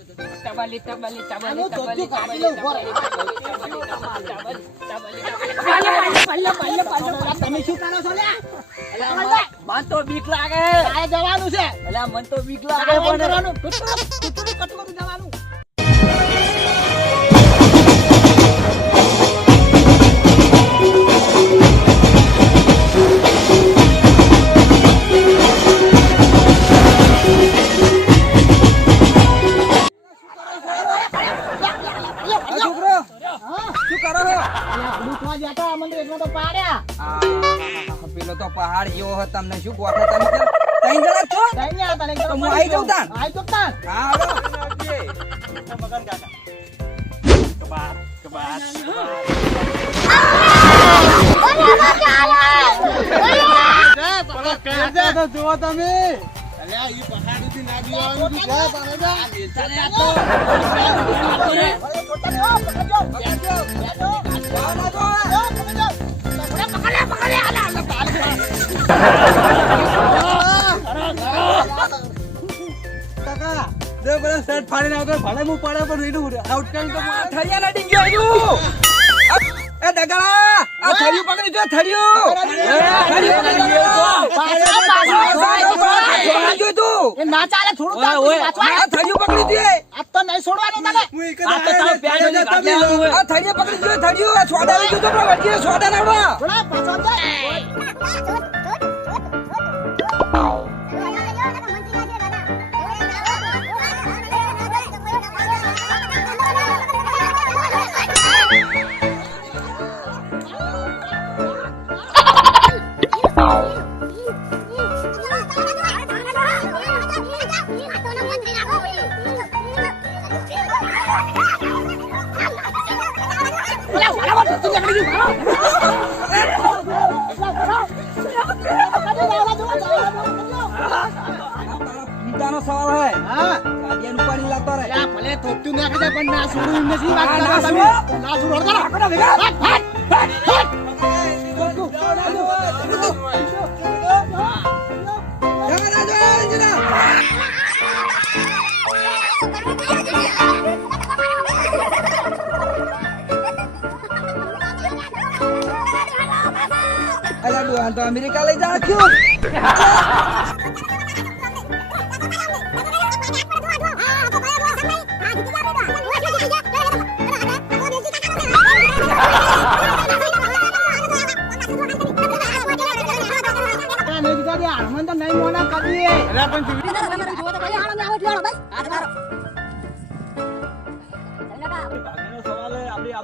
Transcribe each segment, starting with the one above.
ટબલી ટબલી ટબલી તમે શું કરો છો લ્યા? મન તો બીક લાગે. આ જવાનું છે. અલા મન તો બીક લાગે આ પણ જવાનું. કટકટું જવાનું. પેલો તો પહાડ જેવો હતો, તમને શું ગોઠે તમે ત્રણ જણા છો? તો હું આવી જાઉં તાન. હા જુઓ તમે શર્ટ ફાડીને આવતો ભલે હું પડે પણ એનું આઉટ કરી તો થરિયા ના ડીંગ્યો આવ્યું. એ દગાડા આ થરિયું પકડી જો થરિયું ના ચાલે થોડું આ થરિયું પકડી દે. આ તો નહીં છોડવાનું તને. આ તો તાવ પ્યાજ ની કાઢી આવું હોય. આ થરિયું પકડી જો થરિયું આ છોડા આવી ગયો તો વળગી છોડા નાડવા. થોડા પાછા જાય. નો સવાલ હોય. હા ગાડિયાનું પાણી લાવતો રહે. યા ભલે થોપતું નાખી દે પણ ના છોડું નથી વાત ના, કરો ના તમે. છોડો. ના છોડો હળગાડો. અલા ડોહાન તો અમેરિકા લઈ જા ક્યું? હનુમાન તો નહીં મોના કરીએ.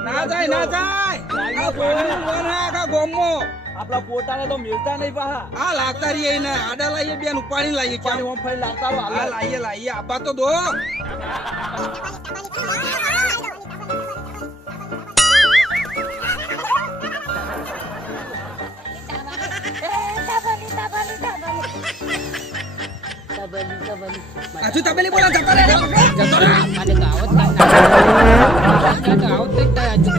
ના જાય ના જાય. આ કોઈનું કોણ હે આખા ગામમાં? આપડા પોતાને તો મિલતા નહીં પાહા. આ લાગતા રહીએ ને આડા લાવીએ બેન ઉપાડી લાવીએ પાણી ઓમ ફરી લાવતા રહો. હા લાવીએ લાવીએ આબા તો દો. હજુ તબેલી બોલા જતો રહે જતો રહે. મને ગાવત ગાવત દેખતા આજુ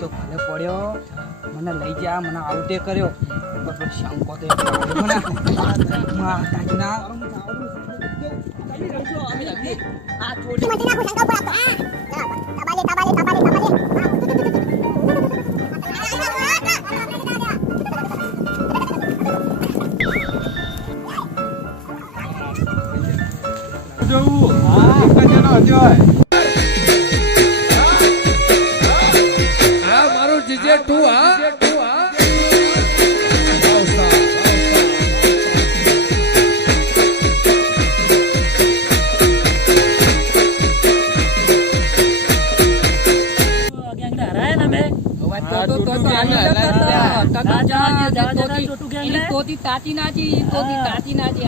તો ભલે પડ્યો મને લઈ જા મને આઉટે કર્યો બરોબર શંકો તો મને માં તાજના આ છોડી જવું હા એક જણો હજો હા મારું જીજે ટુ હા તાતી નાજી